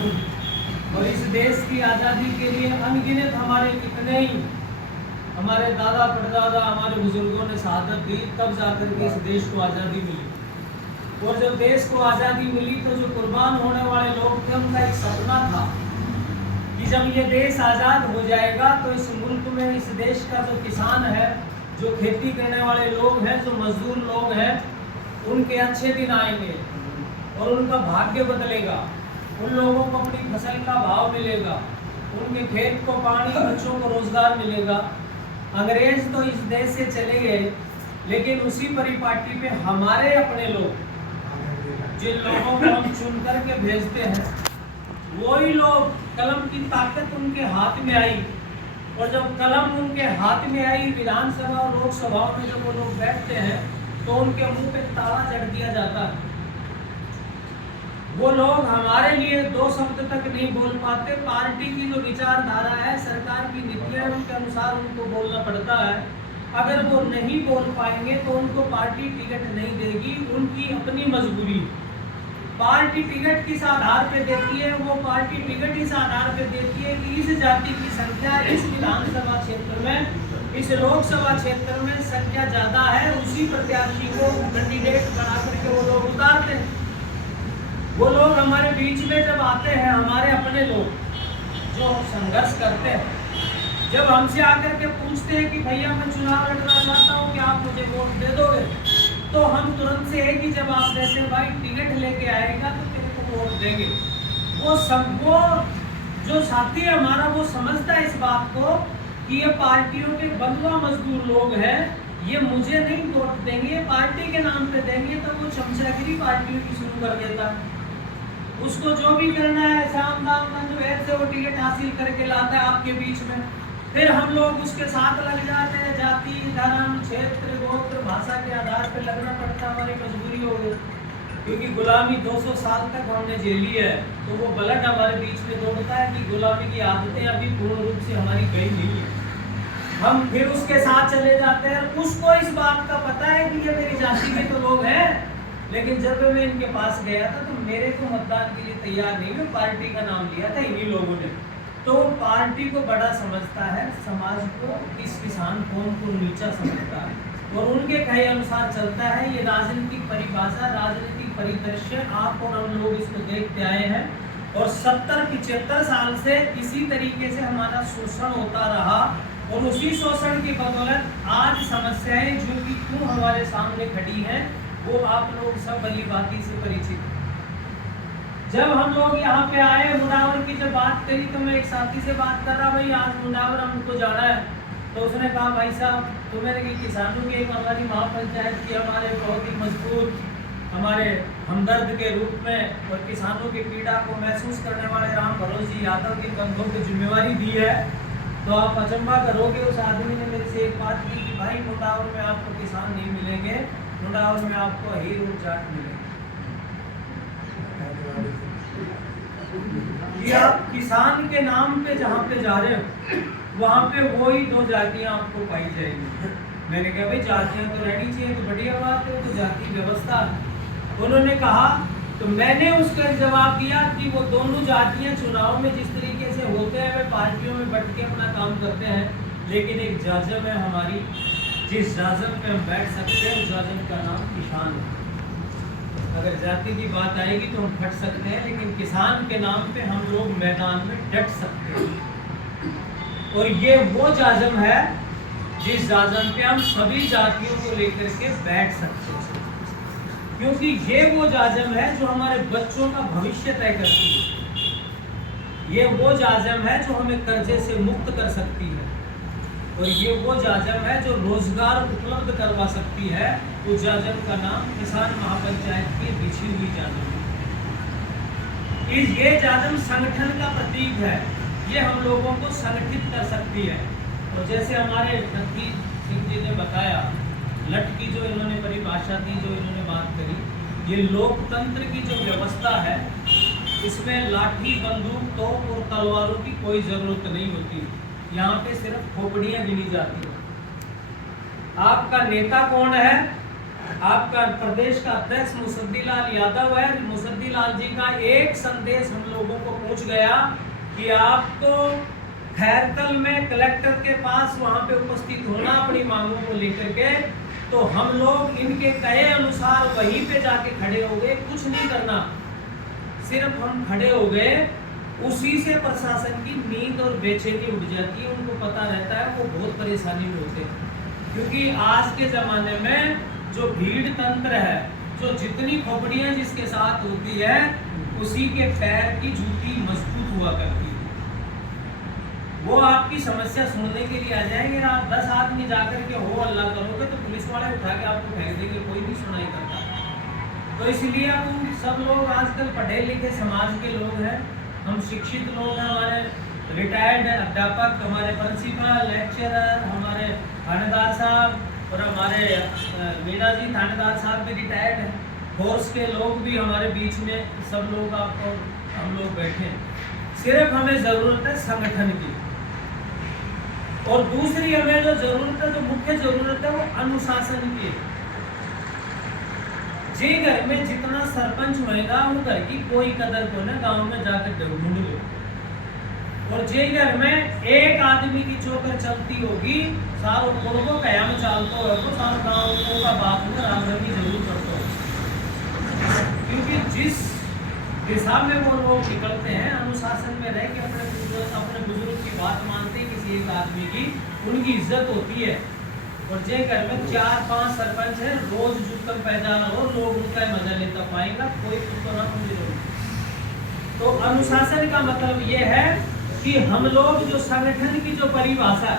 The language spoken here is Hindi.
और इस देश की आज़ादी के लिए अनगिनत हमारे कितने ही हमारे दादा परदादा हमारे बुजुर्गों ने शहादत दी, तब जाकर के इस देश को आज़ादी मिली। और जब देश को आज़ादी मिली तो जो कुर्बान होने वाले लोग थे उनका एक सपना था कि जब ये देश आज़ाद हो जाएगा तो इस मुल्क में इस देश का जो किसान है, जो खेती करने वाले लोग हैं, जो मजदूर लोग हैं, उनके अच्छे दिन आएंगे और उनका भाग्य बदलेगा। उन लोगों को अपनी फसल का भाव मिलेगा, उनके खेत को पानी, बच्चों को रोजगार मिलेगा। अंग्रेज तो इस देश से चले गए, लेकिन उसी परिपाटी पे हमारे अपने लोग, जिन लोगों को हम चुन करके भेजते हैं, वही लोग, कलम की ताकत उनके हाथ में आई। और जब कलम उनके हाथ में आई, विधानसभा और लोकसभा में जब वो लोग बैठते हैं तो उनके मुंह पे ताला जड़ दिया जाता है। वो लोग हमारे लिए दो शब्द तक नहीं बोल पाते। पार्टी की जो विचारधारा है, सरकार की नीतियां, उनके अनुसार उनको बोलना पड़ता है। अगर वो नहीं बोल पाएंगे तो उनको पार्टी टिकट नहीं देगी, उनकी अपनी मजबूरी। पार्टी टिकट किस आधार पे देती है? वो पार्टी टिकट इस आधार पे देती है कि इस जाति की संख्या इस विधानसभा क्षेत्र में, इस लोकसभा क्षेत्र में संख्या ज्यादा है, उसी प्रत्याशी को कैंडिडेट बना करके वो लोग उतारते हैं। वो लोग हमारे बीच में जब आते हैं, हमारे अपने लोग जो संघर्ष करते हैं, जब हमसे आकर के पूछते हैं कि भैया मैं चुनाव लड़ना चाहता हूँ, क्या आप मुझे वोट दे दोगे? तो हम तुरंत से है कि जब आप जैसे भाई टिकट लेके आएगा तो तेरे को वोट देंगे। वो जो साथी है हमारा, वो समझता है इस बात को कि ये पार्टियों के बंधुआ मजदूर लोग हैं, ये मुझे नहीं वोट देंगे, ये पार्टी के नाम पे देंगे। तो वो चमचागिरी पार्टियों की शुरू कर देता है। उसको जो भी करना है, साम दाम दंड भेद से वो टिकट हासिल करके लाता है आपके बीच में। फिर हम लोग उसके साथ लग जाते हैं। जाति, धर्म, क्षेत्र, गोत्र, भाषा के आधार पर लगना पड़ता है, हमारी मजबूरी हो गई। क्योंकि गुलामी 200 साल तक हमने झेली है, तो वो ब्लड हमारे बीच में दौड़ता है कि गुलामी की आदतें अभी पूर्ण रूप से हमारी गई नहीं है। हम फिर उसके साथ चले जाते हैं। उसको इस बात का पता है कि ये मेरी जाति के तो लोग हैं, लेकिन जब मैं इनके पास गया था तो मेरे को मतदान के लिए तैयार नहीं हुए, पार्टी का नाम लिया था इन्हीं लोगों ने। तो पार्टी को बड़ा समझता है, समाज को, इस किसान कौम को नीचा समझता है और उनके कहे अनुसार चलता है। ये राजनीतिक परिभाषा, राजनीतिक परिदृश्य आप और हम लोग इसको देखते आए हैं और 70-75 साल से इसी तरीके से हमारा शोषण होता रहा। और उसी शोषण की बदौलत आज समस्याएं जो कि क्यों हमारे सामने खड़ी हैं, वो आप लोग सब भली भांति से परिचित हैं। जब हम लोग यहाँ पे आए, मुंडावर की जब बात करी तो मैं एक साथी से बात कर रहा, भाई आज मुंडावर हमको जाना है। तो उसने कहा भाई साहब, तो मैंने कि किसानों की एक हमारी महापंचायत की हमारे बहुत ही मजबूत, हमारे हमदर्द के रूप में और किसानों की पीड़ा को महसूस करने वाले राम भरोस जी यादव की कंधों की जिम्मेवारी दी है। तो आप अचंभा करोगे, उस आदमी ने मेरे से एक बात की कि भाई मुंडावर में आपको किसान नहीं मिलेंगे, मुंडावर में आपको हीर और जाट मिलेंगे। ये आप किसान के नाम पे जहाँ पे जा रहे हो, वहाँ पे वही दो जातियाँ आपको पाई जाएंगी। मैंने कहा भाई जातियाँ तो रहनी चाहिए, तो बढ़िया बात है, तो जाति व्यवस्था। उन्होंने कहा, तो मैंने उसका जवाब दिया कि वो दोनों जातियाँ चुनाव में जिस तरीके से होते हैं, वे पार्टियों में बैठ के अपना काम करते हैं, लेकिन एक जाजम है हमारी, जिस जाजम पे हम बैठ सकते हैं, उस जाजम का नाम किसान है। अगर जाति की बात आएगी तो हम फट सकते हैं, लेकिन किसान के नाम पे हम लोग मैदान में डट सकते हैं। और ये वो जाजम है जिस जाजम पे हम सभी जातियों को लेकर के बैठ सकते हैं, क्योंकि ये वो जाजम है जो हमारे बच्चों का भविष्य तय करती है। ये वो जाजम है जो हमें कर्जे से मुक्त कर सकती है, और ये वो जाजम है जो रोजगार उपलब्ध करवा सकती है। उस जाजम का नाम किसान महापंचायत की बिछी हुई जाजम है। ये जाजम संगठन का प्रतीक है, ये हम लोगों को संगठित कर सकती है। और जैसे हमारे नक्की सिंह जी ने बताया, लठ की जो इन्होंने परिभाषा दी, जो इन्होंने बात करी, ये लोकतंत्र की जो व्यवस्था है, इसमें लाठी, बंदूक, तोप और तलवारों की कोई जरूरत नहीं होती। यहाँ पे सिर्फ खोपड़ियाँ गिनी जाती हैं। आपका नेता कौन है, आपका प्रदेश का अध्यक्ष मुसद्दी लाल यादव है। मुसद्दी लाल जी का एक संदेश हम लोगों को पहुंच गया कि आपको खैरकल में कलेक्टर के पास वहां पे उपस्थित होना अपनी मांगों को लेकर के। तो हम लोग इनके कहे अनुसार वहीं पे जाके खड़े हो गए, कुछ नहीं करना, सिर्फ हम खड़े हो गए। उसी से प्रशासन की नींद और बेचैनी उठ जाती है, उनको पता रहता है, वो बहुत परेशानी में होते हैं। क्योंकि आज के ज़माने में जो भीड़ तंत्र है, जो जितनी खोपड़ियाँ जिसके साथ होती है, उसी के पैर की जूती मजबूत हुआ करती है। वो आपकी समस्या सुनने के लिए आ जाएंगे। आप 10 आदमी जाकर के हो अल्लाह करोगे तो पुलिस वाले उठा के आपको फेंक देंगे, कोई भी सुनाई करता। तो इसलिए हम सब लोग आजकल पढ़े लिखे समाज के लोग हैं, हम शिक्षित लोग हैं, हमारे रिटायर्ड अध्यापक, हमारे प्रिंसिपल, लेक्चरर, हमारे थानेदार साहब और हमारे मीना जी थानेदार साहब भी रिटायर्ड हैं। फोर्स के लोग भी हमारे बीच में सब लोग आपको हम लोग बैठे हैं। सिर्फ हमें ज़रूरत है संगठन की, और दूसरी हमें जो ज़रूरत है, जो मुख्य ज़रूरत है, वो अनुशासन की। जे घर में जितना सरपंच होएगा वो घर की कोई कदर को ना गांव में जाकर ढूंढ लो। और जे घर में एक आदमी की चौकर चलती होगी, सारों को कयाम चालतो है तो सारे गाँव का बाप में रामधनी जरूर करता हो। क्योंकि जिस दिशा में वो लोग निकलते हैं, अनुशासन में रह के अपने बुजुर्ग की बात मानते हैं, किसी एक आदमी की उनकी इज्जत होती है। और जे घर में 4-5 सरपंच है, रोज जुटकर पैदा हो, लोग उनका मजा लेता पाएगा, कोई उसको ना समझे। तो अनुशासन का मतलब ये है कि हम लोग जो संगठन की जो परिभाषा